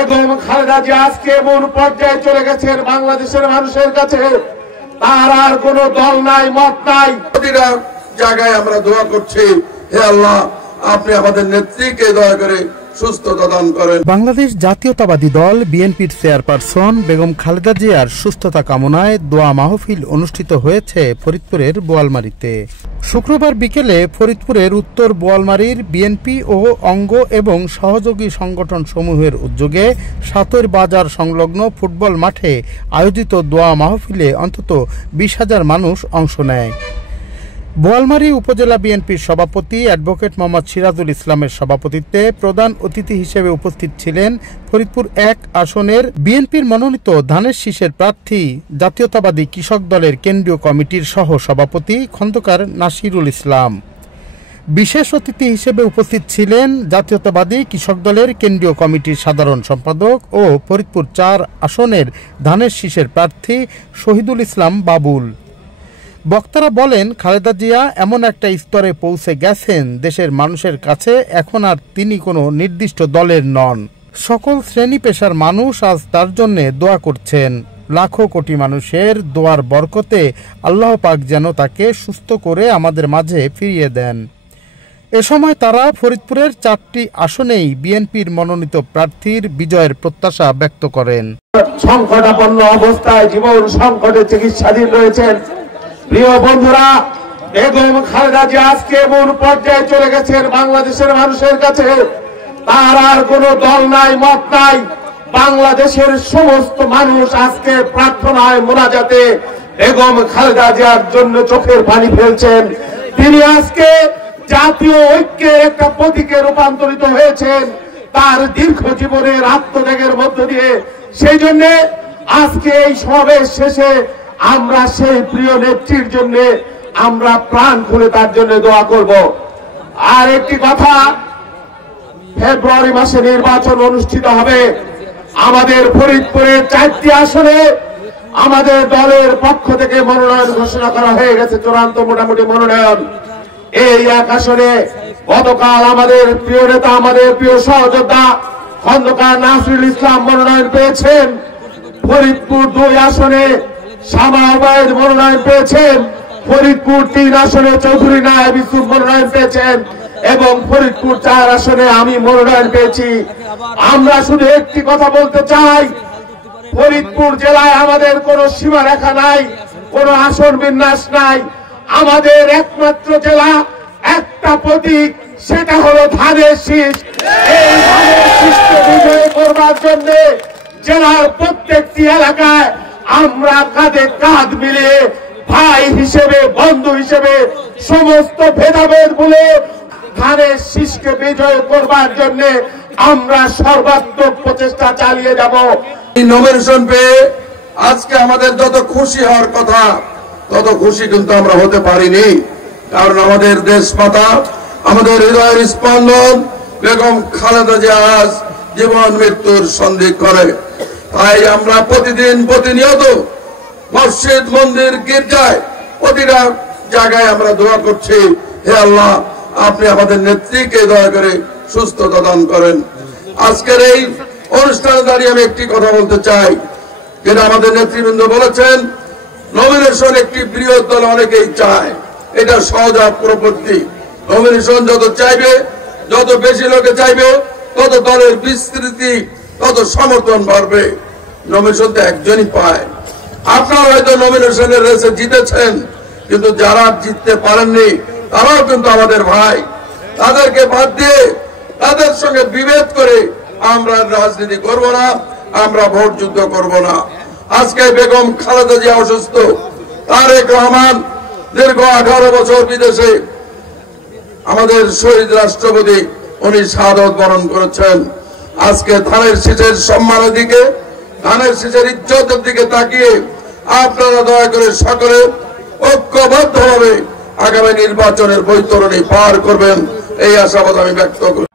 বেগম খালেদা জিয়া আজকে এমন পর্যায়ে চলে গেছেন বাংলাদেশের মানুষের কাছে তার আর কোনো দল নাই, মত নাই। প্রতিটা জায়গায় আমরা দোয়া করছি, হে আল্লাহ আপনি আমাদের নেত্রীকে দয়া করে সুস্থতা দান করেন। বাংলাদেশ জাতীয়তাবাদী দল বিএনপির চেয়ারপারসন বেগম খালেদা জিয়ার সুস্থতা কামনায় দোয়া মাহফিল অনুষ্ঠিত হয়েছে ফরিদপুরের বোয়ালমারীতে। শুক্রবার বিকেলে ফরিদপুরের উত্তর বোয়ালমারীর বিএনপি ও অঙ্গ এবং সহযোগী সংগঠন সমূহের উদ্যোগে সাতর বাজার সংলগ্ন ফুটবল মাঠে আয়োজিত দোয়া মাহফিলে অন্তত 20,000 মানুষ অংশ নেয়। বোয়ালমারী উপজেলা বিএনপির সভাপতি অ্যাডভোকেট মোহাম্মদ সিরাজুল ইসলামের সভাপতিত্বে প্রধান অতিথি হিসেবে উপস্থিত ছিলেন ফরিদপুর 1 আসনের বিএনপির মনোনীত ধানের শীষের প্রার্থী জাতীয়তাবাদী কৃষক দলের কেন্দ্রীয় কমিটির সহ সভাপতি খন্দকার নাসিরুল ইসলাম। বিশেষ অতিথি হিসেবে উপস্থিত ছিলেন জাতীয়তাবাদী কৃষক দলের কেন্দ্রীয় কমিটির সাধারণ সম্পাদক ও ফরিদপুর 4 আসনের ধানের শীষের প্রার্থী শহীদুল ইসলাম বাবুল। বক্তারা বলেন, খালেদা জিয়া এমন একটা স্তরে পৌঁছে গেছেন দেশের মানুষের কাছে এখন আর তিনি কোনো নির্দিষ্ট দলের নন। সকল শ্রেণী পেশার মানুষ আজ তার জন্য দোয়া করছেন। লাখো কোটি মানুষের দোয়ার বরকতে আল্লাহ পাক যেন তাকে সুস্থ করে আমাদের মাঝে ফিরিয়ে দেন। এ সময় তারা ফরিদপুরের 4টি আসনেই বিএনপির মনোনীত প্রার্থীর বিজয়ের প্রত্যাশা ব্যক্ত করেন। সংকটাপন্ন অবস্থায় জীবন সংকটে চিকিৎসাধীন রয়েছেন প্রিয় বন্ধুরা, বেগম খালেদা জিয়া আজকে এমন পর্যায়ে চলে গেছেন বাংলাদেশের মানুষের কাছে তার আর কোনো দল নাই, মত নাই। বাংলাদেশের সমস্ত মানুষ আজকে প্রার্থনায় মোনাজাতে বেগম খালেদা জিয়ার জন্য চোখের পানি ফেলছেন। তিনি আজকে জাতীয় ঐক্যের একটা প্রতীকে রূপান্তরিত হয়েছেন তার দীর্ঘ জীবনের আত্মত্যাগের মধ্য দিয়ে। সেই জন্য আজকে এই সমাবেশ শেষে আমরা সেই প্রিয় নেত্রীর জন্য আমরা প্রাণ খুলে তার জন্য দোয়া করব। আর একটি কথা, ফেব্রুয়ারি মাসে নির্বাচন অনুষ্ঠিত হবে। আমাদের ফরিদপুরের 4টি আসনে আমাদের দলের পক্ষ থেকে মনোনয়ন ঘোষণা করা হয়ে গেছে, চূড়ান্ত মোটামুটি মনোনয়ন। এই 1 আসনে গতকাল আমাদের প্রিয় নেতা, আমাদের প্রিয় সহযোদ্ধা খন্দকার নাসিরুল ইসলাম মনোনয়ন পেয়েছেন। ফরিদপুর 2 আসনে শামা ওবায়েদ মনোনয়ন পেয়েছেন। ফরিদপুর 3 আসনে চৌধুরী নায়েব ইউসুফ মনোনয়ন পেয়েছেন এবং ফরিদপুর 4 আসনে আমি মনোনয়ন পেয়েছি। আমরা শুধু একটি কথা বলতে চাই, ফরিদপুর জেলায় আমাদের কোনো সীমারেখা নাই, কোনো আসন বিন্যাস নাই। আমাদের একমাত্র জেলা, একটা প্রতীক, সেটা হলো ধানের শীষ। এই ধানের শীষকে বিজয় করবার জন্য জেলার প্রত্যেকটি এলাকায় আমরা কাঁধে কাঁধ মিলিয়ে ভাই হিসেবে, বন্ধু হিসেবে সমস্ত ভেদাভেদ ভুলে ধানের শীষকে বিজয় করবার জন্য আমরা সর্বাত্মক প্রচেষ্টা চালিয়ে যাব। নমিনেশন পেয়ে আজকে আমাদের যত খুশি হওয়ার কথা তত খুশি কিন্তু আমরা হতে পারিনি, কারণ আমাদের দেশ মাতা, আমাদের হৃদয়ের স্পন্দন বেগম খালেদা জিয়া আজ জীবন মৃত্যুর সন্ধিক্ষণে। তাই আমরা প্রতিদিন প্রতিনিয়ত মসজিদ, মন্দির, গির্জায় প্রতিটা জায়গায় আমরা দোয়া করছি, হে আল্লাহ আপনি আমাদের নেত্রীকে দয়া করে সুস্থতা দান করেন। আজকের এই অনুষ্ঠানে দাঁড়িয়ে আমি একটি কথা বলতে চাই, যেটা আমাদের নেতৃবৃন্দ বলেছেন, নমিনেশন একটি বৃহৎ দল অনেকেই চায়, এটা সহজাত প্রবৃত্তি। নমিনেশন যত চাইবে, যত বেশি লোকে চাইবে, তত দলের বিস্তৃতি, তত সমর্থন বাড়বে। নমিনেশন তো একজনই পায়। আপনারা হয়তো নমিনেশনের রেসে জিতেছেন, কিন্তু যারা জিততে পারেননি তারাও কিন্তু আমাদের ভাই। তাদেরকে বাদ দিয়ে, তাদের সঙ্গে বিভেদ করে আমরা রাজনীতি করব না, আমরা ভোট যুদ্ধ করব না। আজকে বেগম খালেদা জিয়া অসুস্থ, তারেক রহমান দীর্ঘ 18 বছর বিদেশে, আমাদের শহীদ রাষ্ট্রপতি উনি শাহাদত বরণ করেছেন। আজকে ধানের শীষের সম্মানের দিকে, ধানের শীষের ইজ্জতের দিকে তাকিয়ে আপনারা দয়া করে সকলে ঐক্যবদ্ধভাবে আগামী নির্বাচনের বৈতরণী পার করবেন, এই আশাবাদ আমি ব্যক্ত করি।